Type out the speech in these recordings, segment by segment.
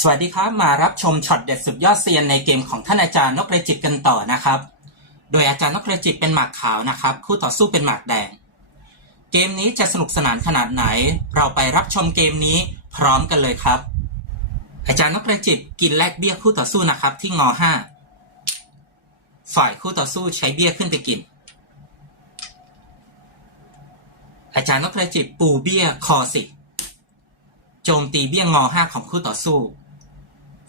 สวัสดีครับ มารับชมช็อตเด็ดสุดยอดเซียนในเกมของท่านอาจารย์นกกระจิบกันต่อนะครับ โดยอาจารย์นกกระจิบเป็นหมากขาวนะครับ คู่ต่อสู้เป็นหมากแดง เกมนี้จะสนุกสนานขนาดไหน เราไปรับชมเกมนี้พร้อมกันเลยครับ อาจารย์นกกระจิบกินแลกเบี้ยคู่ต่อสู้นะครับที่งอห้าฝ่ายคู่ต่อสู้ใช้เบี้ยขึ้นไปกิน อาจารย์นกกระจิบปูเบี้ยคอสิโจมตีเบี้ยงอห้าของคู่ต่อสู้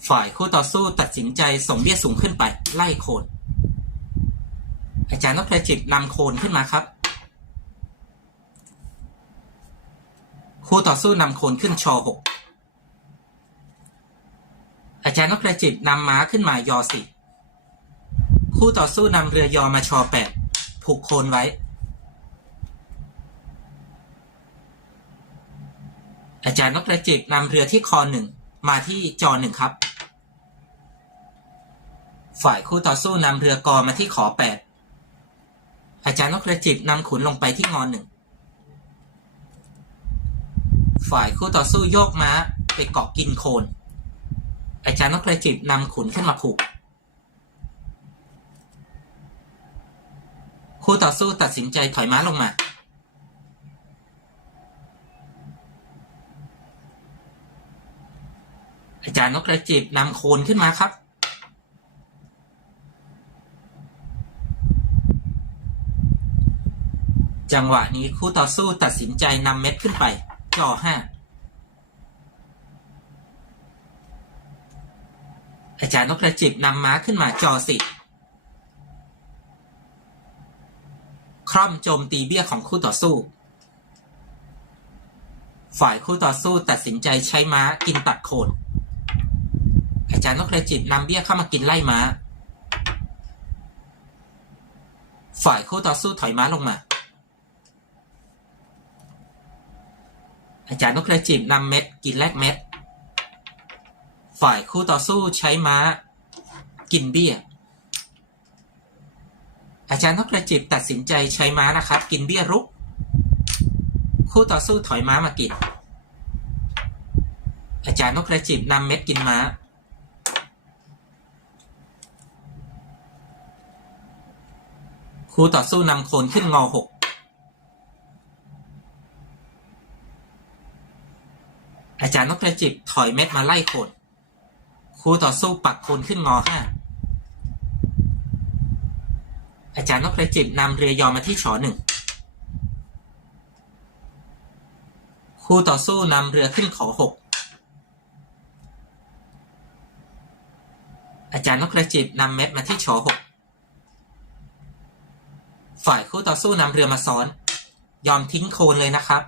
ฝ่ายคู่ต่อสู้ตัดสินใจส่งเบี้ยสูงขึ้นไปไล่โคน อาจารย์นพพระจิตนำโคนขึ้นมาครับ คู่ต่อสู้นำโคนขึ้นชอหกอาจารย์นพพระจิตนำม้าขึ้นมายอสี่คู่ต่อสู้นำเรือยอมาชอแปดผูกโคนไว้ อาจารย์นพพระจิตนำเรือที่คอหนึ่งมาที่จอหนึ่งครับ ฝ่ายคู่ต่อสู้นำเรือกอมาที่ขอแปดอาจารย์นกกระจิบนำขุนลงไปที่งอนหนึ่ง ฝ่ายคู่ต่อสู้โยกม้าไปเกาะกินโคน อาจารย์นกกระจิบนำขุนขึ้นมาผูก คู่ต่อสู้ตัดสินใจถอยม้าลงมา อาจารย์นกกระจิบนำโคนขึ้นมาครับ จังหวะนี้คู่ต่อสู้ตัดสินใจนำเม็ดขึ้นไปจอห้าอาจารย์นกกระจิบนำม้าขึ้นมาจอสิคร่อมโจมตีเบี้ยของคู่ต่อสู้ ฝ่ายคู่ต่อสู้ตัดสินใจใช้ม้ากินตัดโคนอาจารย์นกกระจิบนำเบี้ยเข้ามากินไล่ม้า ฝ่ายคู่ต่อสู้ถอยม้าลงมา อาจารย์นกกระจิบนำเม็ดกินแลกเม็ด ฝ่ายคู่ต่อสู้ใช้ม้า กินเบี้ย อาจารย์นกกระจิบตัดสินใจใช้ม้านะครับ กินเบี้ยรุก คู่ต่อสู้ถอยม้ามากิน อาจารย์นกกระจิบนำเม็ดกินม้าคู่ต่อสู้นำโคนขึ้นงอหก อาจารย์นกกระจิบถอยเม็ดมาไล่โคนคู่ต่อสู้ปักโคนขึ้นงอห้าอาจารย์นกกระจิบนำเรือยอมาที่ฉอหนึ่งครูต่อสู้นำเรือขึ้นขอหกอาจารย์นกกระจิบนำเม็ดมาที่ฉอหกฝ่ายคู่ต่อสู้นำเรือมาซ้อน ยอมทิ้งโคนเลยนะครับ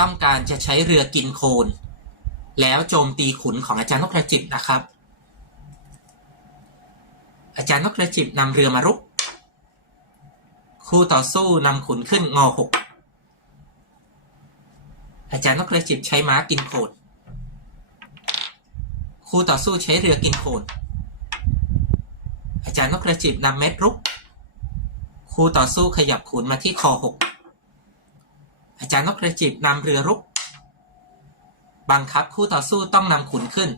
ต้องการจะใช้เรือกินโคน แล้วโจมตีขุนของอาจารย์นกกระจิบนะครับ อาจารย์นกกระจิบนำเรือมารุก คู่ต่อสู้นำขุนขึ้นงอหกอาจารย์นกกระจิบใช้ม้ากินโคนคู่ต่อสู้ใช้เรือกินโคนอาจารย์นกกระจิบนำเม็ดรุก คู่ต่อสู้ขยับขุนมาที่คอหกอาจารย์นกกระจิบนำเรือรุก บังคับคู่ต่อสู้ต้องนำขุนขึ้น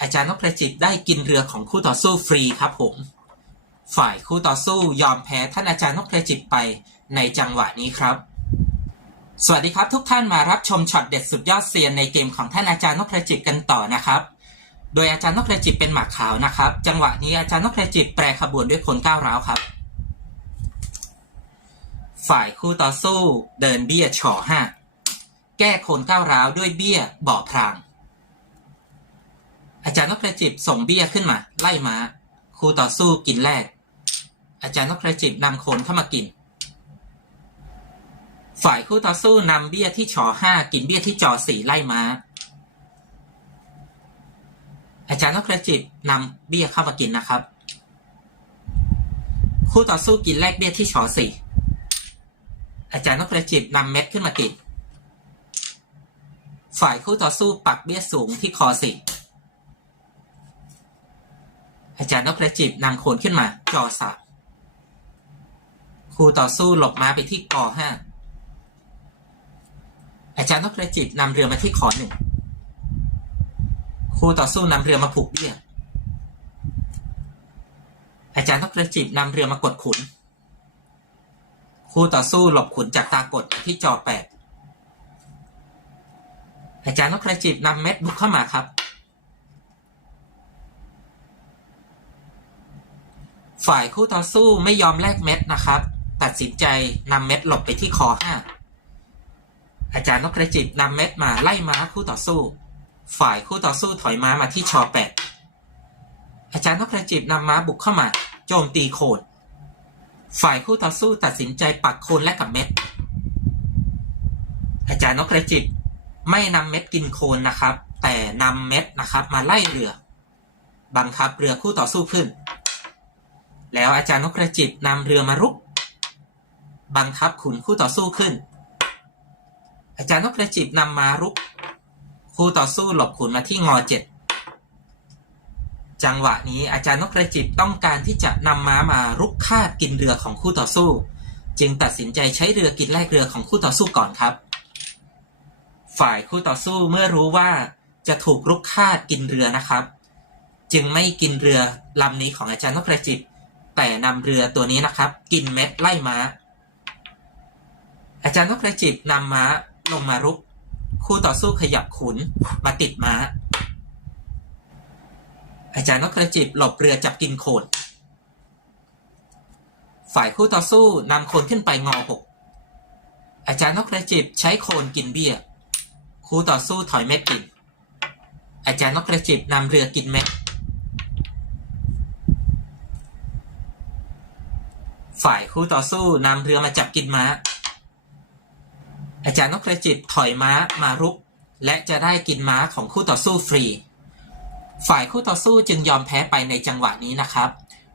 อาจารย์นกกระจิบได้กินเรือของคู่ต่อสู้ฟรีครับผม ฝ่ายคู่ต่อสู้ยอมแพ้ท่านอาจารย์นกกระจิบไปในจังหวะนี้ครับ สวัสดีครับทุกท่านมารับชมช็อตเด็ดสุดยอดเซียนในเกมของท่านอาจารย์นกกระจิบกันต่อนะครับ โดยอาจารย์นกกระจิบเป็นหมากขาวนะครับ จังหวะนี้อาจารย์นกกระจิบแปรขบวนด้วยคนก้าวร้าวครับ ฝ่ายคู่ต่อสู้เดินเบี้ยฉอห้า แก้โคนก้าวร้าวด้วยเบี้ยบ่อพราง อาจารย์นกกระจิบส่งเบี้ยขึ้นมา ไล่ม้าครูต่อสู้กินแรก อาจารย์นกกระจิบนำโคนเข้ามากิน ฝ่ายคู่ต่อสู้นำเบี้ยที่ฉอห้ากินเบี้ยที่จอสี่ไล่ม้า อาจารย์นกกระจิบนำเบี้ยเข้ามากินนะครับ คู่ต่อสู้กินแลกเบี้ยที่ฉอสี่อาจารย์นกกระจิบนำเม็ดขึ้นมาติด ฝ่ายคู่ต่อสู้ปักเบี้ยสูงที่คอสี่อาจารย์นกกระจิบนำโคนขึ้นมา จอสามคู่ต่อสู้หลบมาไปที่กอห้าอาจารย์นกกระจิบนำเรือมาที่ขอหนึ่งคู่ต่อสู้นำเรือมาผูกเบี้ย อาจารย์นกกระจิบนำเรือมากดขุน คู่ต่อสู้หลบขุนจากตากดที่จอแปด อาจารย์นกกระจิบนำเม็ดบุกเข้ามาครับ ฝ่ายคู่ต่อสู้ไม่ยอมแลกเม็ดนะครับ ตัดสินใจนำเม็ดหลบไปที่คอห้าอาจารย์นกกระจิบนำเม็ดมาไล่ม้าคู่ต่อสู้ ฝ่ายคู่ต่อสู้ถอยม้ามาที่ชอแปดอาจารย์นกกระจิบนำม้าบุกเข้ามา โจมตีโคน ฝ่ายคู่ต่อสู้ตัดสินใจปักโคนและกับเม็ด อาจารย์นกกระจิบ ไม่นำเม็ดกินโคนนะครับ แต่นำเม็ดนะครับ มาไล่เรือ บังคับเรือคู่ต่อสู้ขึ้น แล้วอาจารย์นกกระจิบนำเรือมารุก บังคับขุนคู่ต่อสู้ขึ้น อาจารย์นกกระจิบนำมารุก คู่ต่อสู้หลบขุนมาที่งอเจ็ดจังหวะนี้อาจารย์นกกระจิบต้องการที่จะนำม้ามารุกคาดกินเรือของคู่ต่อสู้ จึงตัดสินใจใช้เรือกินแลกเรือของคู่ต่อสู้ก่อนครับ ฝ่ายคู่ต่อสู้เมื่อรู้ว่าจะถูกรุกคาดกินเรือนะครับ จึงไม่กินเรือลำนี้ของอาจารย์นกกระจิบแต่นำเรือตัวนี้นะครับ กินเม็ดไล่ม้า อาจารย์นกกระจิบนำม้าลงมารุก คู่ต่อสู้ขยับขุนมาติดม้า อาจารย์นกกระจิบหลบเรือจับกินโคน ฝ่ายคู่ต่อสู้นำโคนขึ้นไปงอหกอาจารย์นกกระจิบใช้โคนกินเบี้ย คู่ต่อสู้ถอยเม็ดกินอาจารย์นกกระจิบนำเรือกินเม็ดฝ่ายคู่ต่อสู้นำเรือมาจับกินม้า อาจารย์นกกระจิบถอยม้ามารุก และจะได้กินม้าของคู่ต่อสู้ฟรี ฝ่ายคู่ต่อสู้จึงยอมแพ้ไปในจังหวะนี้นะครับ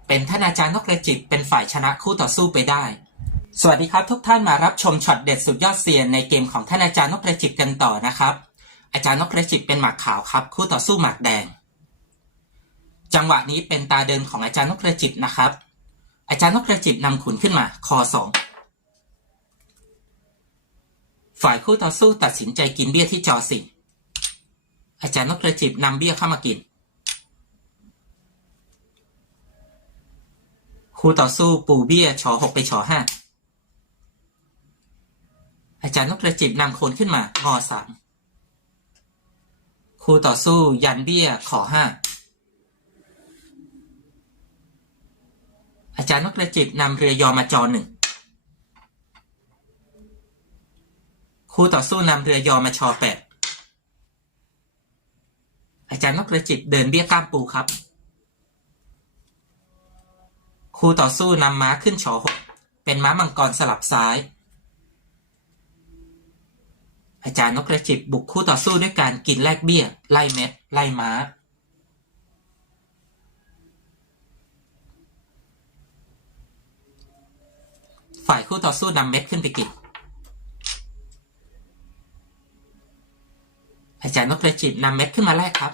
เป็นท่านอาจารย์นกกระจิบเป็นฝ่ายชนะคู่ต่อสู้ไปได้ สวัสดีครับทุกท่านมารับชมช็อตเด็ดสุดยอดเซียนในเกมของท่านอาจารย์นกกระจิบกันต่อนะครับ อาจารย์นกกระจิบเป็นหมากขาวครับ คู่ต่อสู้หมากแดง จังหวะนี้เป็นตาเดินของอาจารย์นกกระจิบนะครับ อาจารย์นกกระจิบนำขุนขึ้นมาคอสองฝ่ายคู่ต่อสู้ตัดสินใจกินเบี้ยที่จอสี่อาจารย์นกกระจิบนำเบี้ยเข้ามากิน คู่ต่อสู้ปูเบี้ยชอหกไปชอห้า อาจารย์นกกระจิบนำโคนขึ้นมางอสามครูต่อสู้ยันเบี้ยขอห้าอาจารย์นกกระจิบนำเรือยอมาจอหนึ่งครูต่อสู้นำเรือยอมาชอแปดอาจารย์นกกระจิบเดินเบี้ยก้ามปูครับครูต่อสู้นำม้าขึ้นชอหกเป็นม้ามังกรสลับซ้าย อาจารย์นกกระจิบบุกคู่ต่อสู้ด้วยการกินแลกเบี้ย ไล่เม็ด ไล่ม้า ฝ่ายคู่ต่อสู้นำเม็ดขึ้นไปกิน อาจารย์นกกระจิบนำเม็ดขึ้นมาแลกครับ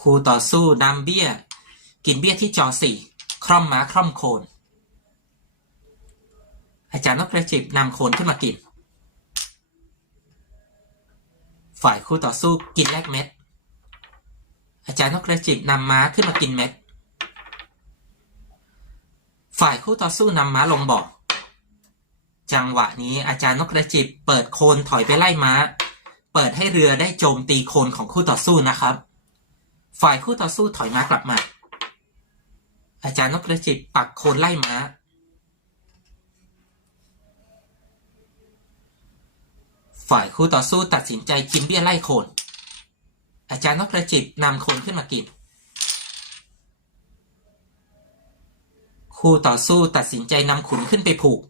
คู่ต่อสู้นำเบี้ย กินเบี้ยที่จอสี่คร่อมม้าคร่อมโคนอาจารย์นกกระจิบนำโคนขึ้นมากิน ฝ่ายคู่ต่อสู้กินแลกเม็ด อาจารย์นกกระจิบนำม้าขึ้นมากินเม็ด ฝ่ายคู่ต่อสู้นำม้าลงบ่อ จังหวะนี้อาจารย์นกกระจิบเปิดโคนถอยไปไล่ม้า เปิดให้เรือได้โจมตีโคนของคู่ต่อสู้นะครับ ฝ่ายคู่ต่อสู้ถอยม้ากลับมา อาจารย์นกกระจิบปักโคนไล่ม้า ฝ่ายคู่ต่อสู้ตัดสินใจกินเบี้ยไล่โคน อาจารย์นกกระจิบนำโคนขึ้นมากิน คู่ต่อสู้ตัดสินใจนำขุนขึ้นไปผูก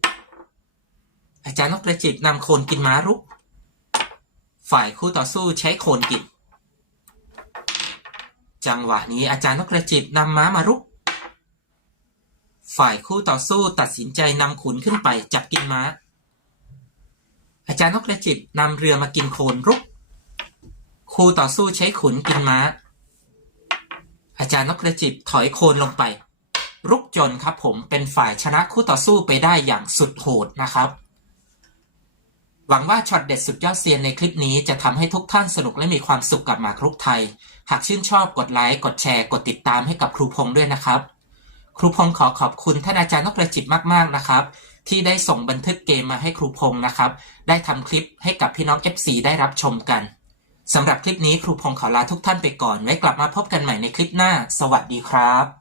อาจารย์นกกระจิบนำโคนกินม้ารุก ฝ่ายคู่ต่อสู้ใช้โคนกิน จังหวะนี้อาจารย์นกกระจิบนำม้ามารุก ฝ่ายคู่ต่อสู้ตัดสินใจนำขุนขึ้นไปจับกินม้า อาจารย์นกกระจิบนำเรือมากินโคนรุกครูต่อสู้ใช้ขุนกินม้า อาจารย์นกกระจิบถอยโคนลงไป รุกจนครับผมเป็นฝ่ายชนะคู่ต่อสู้ไปได้อย่างสุดโหดนะครับ หวังว่าช็อตเด็ดสุดยอดเซียนในคลิปนี้จะทำให้ทุกท่านสนุกและมีความสุขกับหมากรุกไทย หากชื่นชอบกดไลค์กดแชร์กดติดตามให้กับครูพงษ์ด้วยนะครับ ครูพงษ์ขอขอบคุณท่านอาจารย์นพประจิตมากๆนะครับ ที่ได้ส่งบันทึกเกมมาให้ครูพงศ์นะครับ ได้ทำคลิปให้กับพี่น้อง FC ได้รับชมกันสำหรับคลิปนี้ครูพงศ์ขอลาทุกท่านไปก่อน ไว้กลับมาพบกันใหม่ในคลิปหน้า สวัสดีครับ